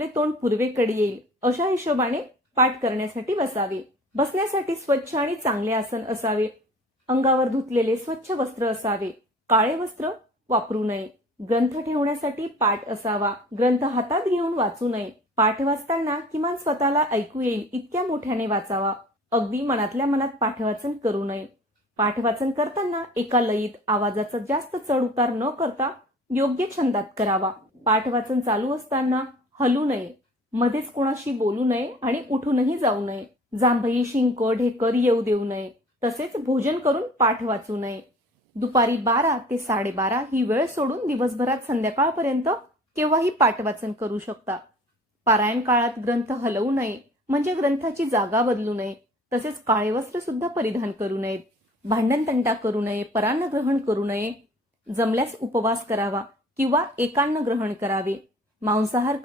आपले तोंड पूर्वेकडे येईल अशा हिशोबाने पाठ करण्यासाठी बसावे. बसण्यासाठी स्वच्छ आणि चांगले आसन असावे. अंगावर धुतलेले स्वच्छ वस्त्र असावे. काळे वस्त्र वापरू नये. ग्रंथ ठेवण्यासाठी पाठ असावा. ग्रंथ हातात घेऊन वाचू नये. पाठ वाचताना किमान स्वतःला ऐकू येईल इतक्या मोठ्याने वाचावा. अगदी मनातल्या मनात पाठवाचन करू नये. पाठवाचन करताना एका लयीत आवाजाचा जास्त चढ उतार न करता योग्य छंदात करावा. पाठवाचन चालू असताना हलू नये. मध्येच कोणाशी बोलू नये आणि उठूनही जाऊ नये. जांभई, शिंक, ढेकर येऊ देऊ नये. तसेच भोजन करून पाठ वाचू नये. दुपारी 12 ते 12:30 ही वेळ सोडून दिवसभरात संध्याकाळपर्यंत केव्हाही पाठवाचन करू शकता. पारायण काळात ग्रंथ हलवू नये म्हणजे ग्रंथाची जागा बदलू नये. तसेच काळे वस्त्र सुद्धा परिधान करू नयेत. भांडण तंटा करू नये. परान्न ग्रहण करू नये. जमल्यास उपवास करावा किंवा एकान्न ग्रहण करावे. मांसाहार